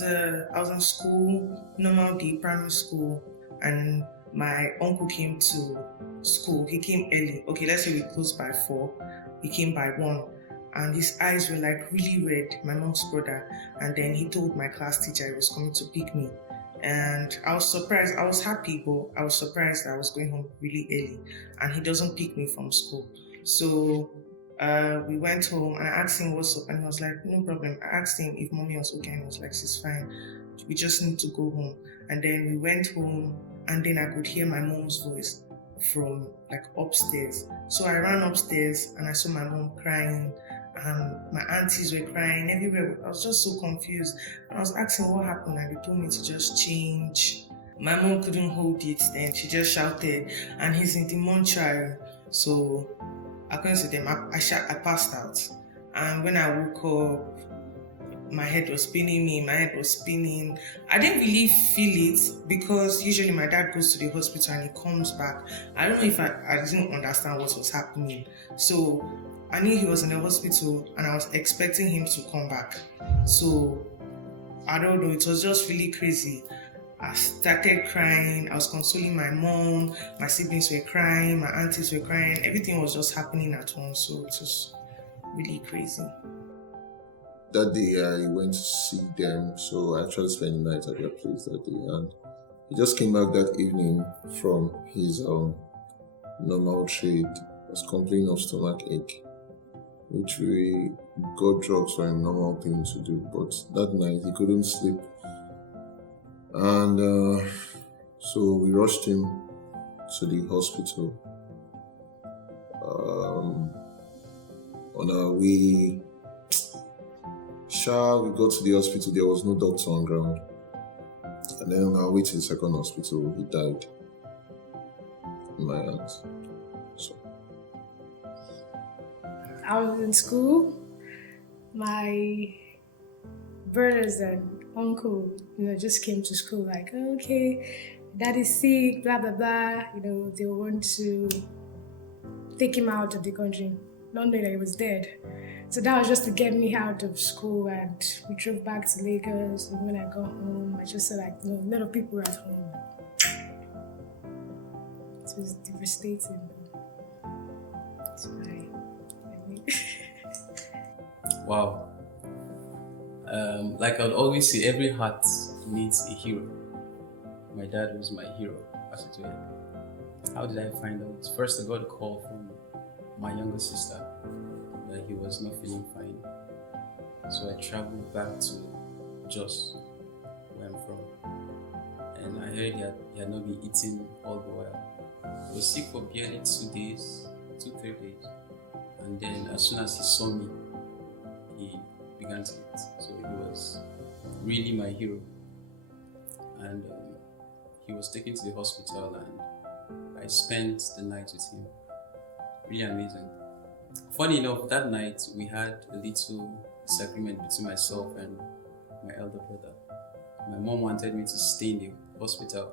I was in school, normal day, primary school, and my uncle came to school. He came early. Okay, let's say we closed by 4. He came by 1. And his eyes were like really red, my mom's brother. And then he told my class teacher he was coming to pick me. And I was surprised. I was happy, but I was surprised I was going home really early. And he doesn't pick me from school. So we went home and I asked him what's up, and he was like, no problem. I asked him if mommy was okay, and he was like, she's fine. We just need to go home. And then we went home, and then I could hear my mom's voice from like upstairs. So I ran upstairs and I saw my mom crying, and my aunties were crying everywhere. I was just so confused. And I was asking what happened, and they told me to just change. My mom couldn't hold it then. She just shouted, and he's in the mortuary. So according to them, I passed out. And when I woke up, my head was spinning me, my head was spinning. I didn't really feel it because usually my dad goes to the hospital and he comes back. I don't know if I didn't understand what was happening. So I knew he was in the hospital and I was expecting him to come back. So I don't know, it was just really crazy. I started crying. I was consoling my mom. My siblings were crying. My aunties were crying. Everything was just happening at once. So it was really crazy. That day I went to see them, so I actually spent the night at their place that day. And he just came back that evening from his normal trade. He was complaining of stomach ache, which we got drugs for a normal thing to do. But that night he couldn't sleep. And so we rushed him to the hospital. On our way, we got to the hospital, there was no doctor on ground. And then on our way to the second hospital, he died in my hands. So. I was in school. My brothers and uncle, just came to school like, oh, okay, daddy's sick, blah, blah, blah. They want to take him out of the country, not knowing that he was dead. So that was just to get me out of school, and we drove back to Lagos. And when I got home, I just said like, a lot of people were at home. It was devastating. It's fine. Wow. Like I would always say, every heart needs a hero. My dad was my hero, as it were. How did I find out? First, I got a call from my younger sister that he was not feeling fine. So I traveled back to Jos, where I'm from. And I heard he had not been eating all the while. He was sick for barely 2 days, 2-3 days. And then as soon as he saw me, he began to eat. So he was really my hero. And he was taken to the hospital, and I spent the night with him. Really amazing. Funny enough, that night we had a little disagreement between myself and my elder brother. My mom wanted me to stay in the hospital,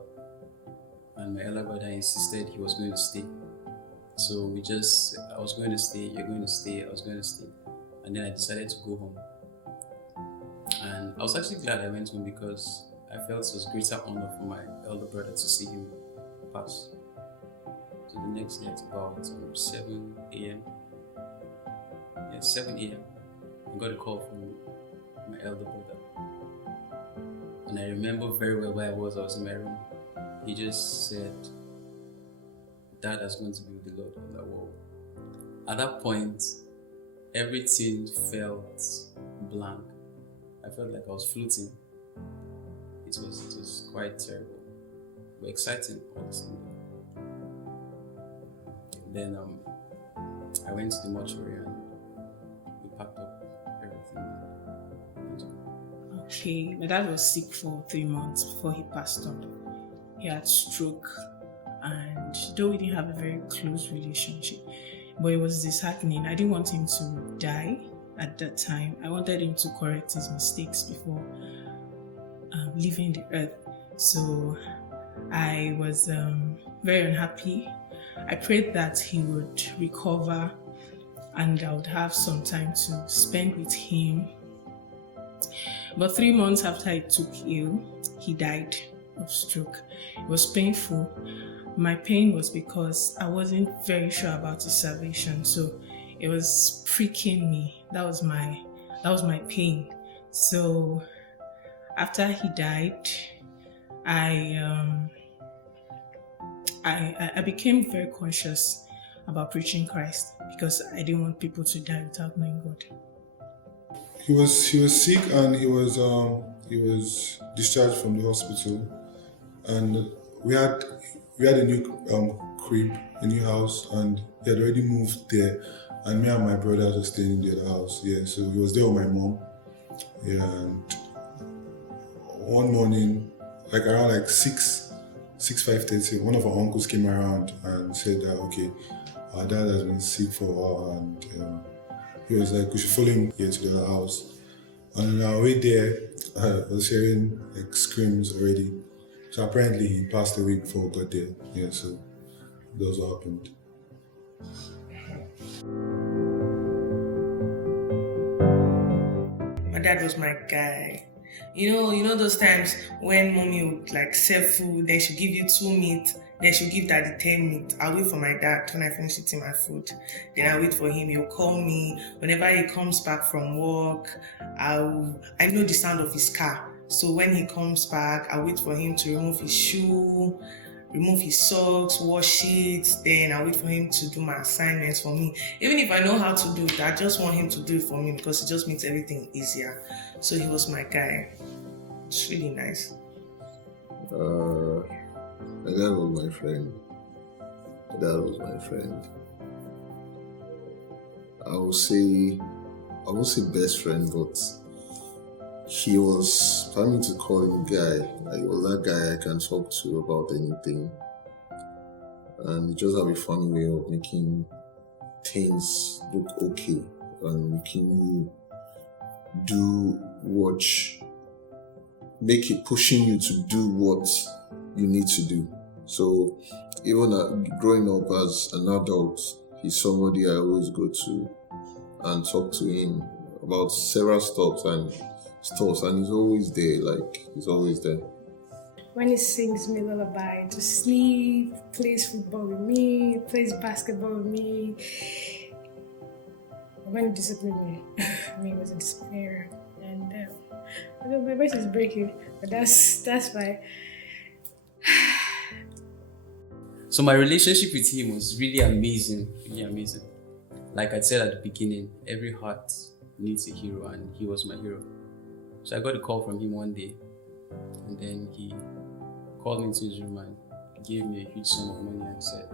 and my elder brother insisted he was going to stay. So I was going to stay, you're going to stay, I was going to stay. And then I decided to go home. And I was actually glad I went home because I felt it was greater honor for my elder brother to see him pass. So the next day at about 7 a.m. Yeah, 7 a.m. I got a call from my elder brother. And I remember very well where I was in my room. He just said, Dad is going to be with the Lord. I was like, whoa. At that point, everything felt blank. I felt like I was floating. It was quite terrible, but exciting all the same. Then I went to the mortuary and we packed up everything. Okay, my dad was sick for 3 months before he passed on. He had stroke, and though we didn't have a very close relationship, but it was disheartening. I didn't want him to die at that time. I wanted him to correct his mistakes before leaving the earth. So I was very unhappy. I prayed that he would recover and I would have some time to spend with him But 3 months after he took ill, he died of stroke. It was painful. My pain was because I wasn't very sure about his salvation, so it was pricking me. That was my pain. So after he died, I became very conscious about preaching Christ because I didn't want people to die without knowing God. He was sick and he was discharged from the hospital, and we had a new crib, a new house, and he had already moved there, and me and my brother were staying in the other house. Yeah, so he was there with my mom. Yeah, and one morning, like around like 5:30, one of our uncles came around and said that okay, our dad has been sick for a while, and he was like, we should follow him here to the other house. And on our way there, I was hearing like screams already. So apparently he passed away before we got there. Yeah, so that was what happened. My dad was my guy. You know those times when mommy would like serve food, then she'll give you 2 meat, then she'll give daddy 10 meat. I'll wait for my dad when I finish eating my food. Then I'll wait for him. He'll call me whenever he comes back from work. I know the sound of his car. So when he comes back, I'll wait for him to remove his shoe, remove his socks, wash it. Then I'll wait for him to do my assignments for me. Even if I know how to do it, I just want him to do it for me because it just makes everything easier. So he was my guy. It's really nice. My dad was my friend. I won't say best friend, but he was, for me to call him guy, like, he was that guy I can talk to about anything. And he just have a funny way of making things look okay and making you do pushing you to do what you need to do. So even growing up as an adult, he's somebody I always go to and talk to him about several stuff, and he's always there, he's always there. When he sings me lullaby to sleep, plays football with me, plays basketball with me. When he disciplined me, he was a discipliner, and my voice is breaking, but that's fine. So my relationship with him was really amazing. Like I said at the beginning, every heart needs a hero, and he was my hero. So I got a call from him one day, and then he called me into his room and gave me a huge sum of money and said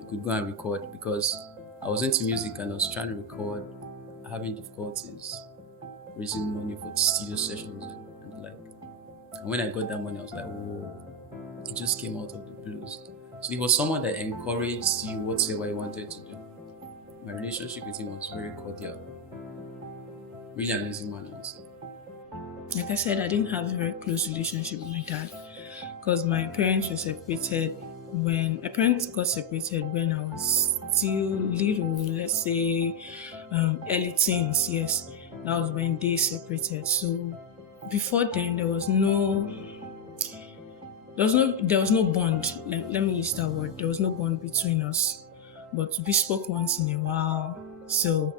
he could go and record, because I was into music and I was trying to record, having difficulties raising money for studio sessions and the like. And when I got that money, I was like, whoa, it just came out of the blues. So he was someone that encouraged you whatever you wanted to do. My relationship with him was very cordial. Really amazing man, honestly. Like I said, I didn't have a very close relationship with my dad because my parents got separated when I was still little, let's say early teens. Yes, that was when they separated. So before then, there was no bond. Let me use that word. There was no bond between us, but we spoke once in a while. So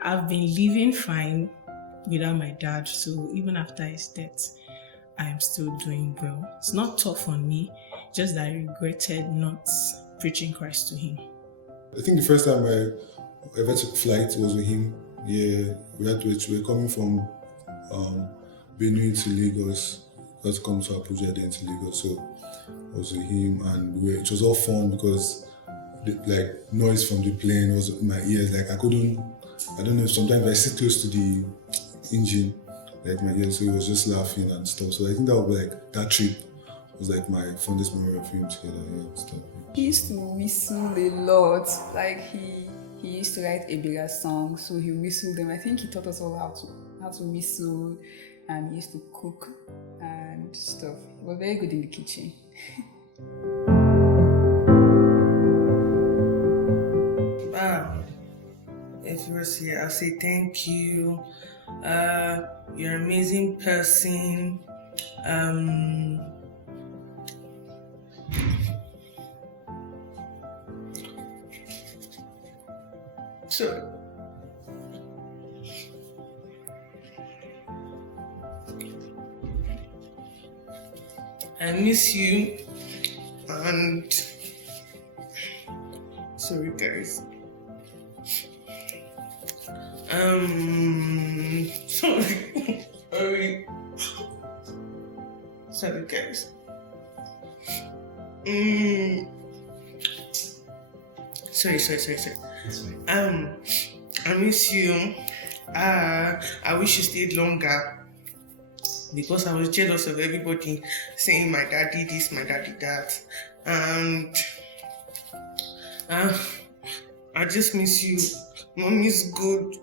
I've been living fine without my dad. So even after his death, I'm still doing well. It's not tough on me, just that I regretted not preaching Christ to him. I think the first time I ever took flight was with him. Yeah, we were coming from Benue to Lagos. Got to come to Abuja, then to Lagos. So I was with him, and it was all fun because the noise from the plane was in my ears. I don't know, sometimes I sit close to the engine, my ears, so he was just laughing and stuff. So I think that was that trip was my fondest memory of him together, and stuff. He used to whistle a lot. He used to write a bigger song, so he whistled them. I think he taught us all how to whistle, and he used to cook and stuff. He was very good in the kitchen. If you were here, I'll say thank you. You're an amazing person. Um, so I miss you, and sorry guys. Sorry, sorry, sorry guys. Sorry. I miss you. I wish you stayed longer because I was jealous of everybody saying my dad did this, my dad did that, and I just miss you. Mommy's good,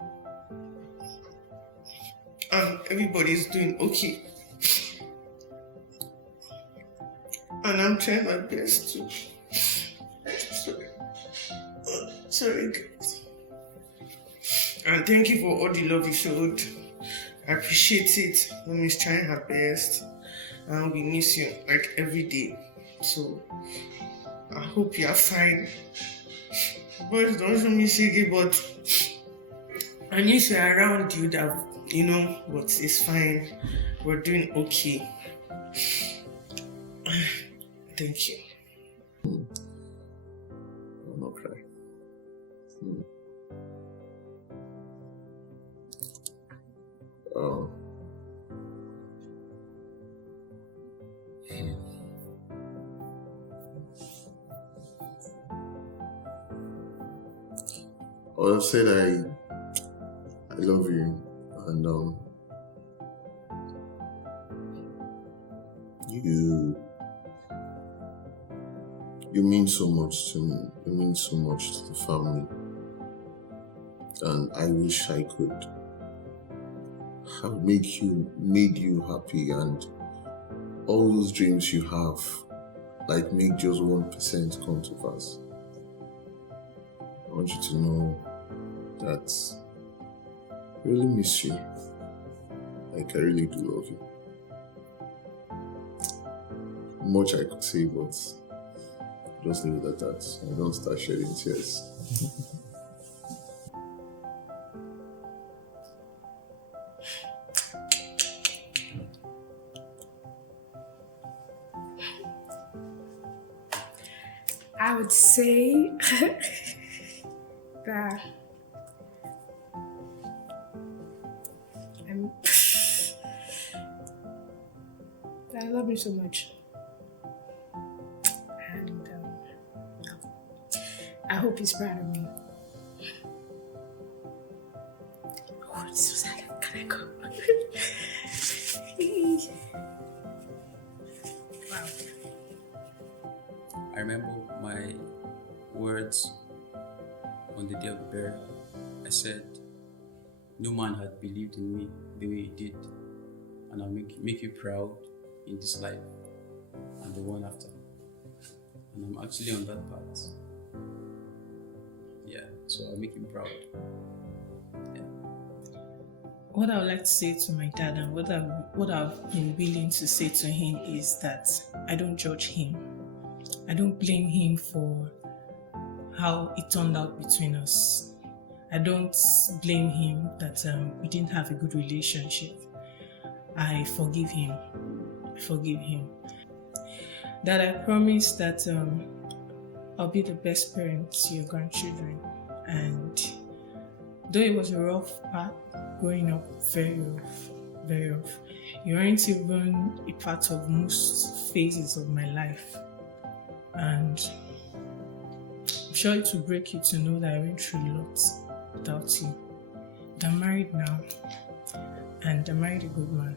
and everybody's doing okay, and I'm trying my best to. Sorry guys. And thank you for all the love you showed. I appreciate it. Mommy's trying her best, and we miss you like every day. So I hope you are fine. Boys don't miss you, but I need to around you that but it's fine. We're doing okay. Thank you. I'll not cry. Oh. I'll say that I love you, and you mean so much to me. You mean so much to the family, and I wish I could have made you happy, and all those dreams you have, like, make just 1% come to pass. I want you to know that I really miss you. Like, I really do love you. Much I could say, but just leave it at that. I don't start shedding tears. I would say that I love you so much, and I hope he's proud of me. Oh, it's so sad. Can I go? Wow. I remember my words on the day of the burial. I said, no man had believed in me the way he did, and I'll make you proud in this life and the one after. And I'm actually on that path. Yeah, so I'll make him proud. Yeah. What I would like to say to my dad, and what I've been willing to say to him, is that I don't judge him. I don't blame him for how it turned out between us. I don't blame him that we didn't have a good relationship. I forgive him. That I promise that I'll be the best parent to your grandchildren. And though it was a rough path growing up, very rough, you aren't even a part of most phases of my life. And I'm sure it will break you to know that I went through a lot without you. I'm married now, and I married a good man.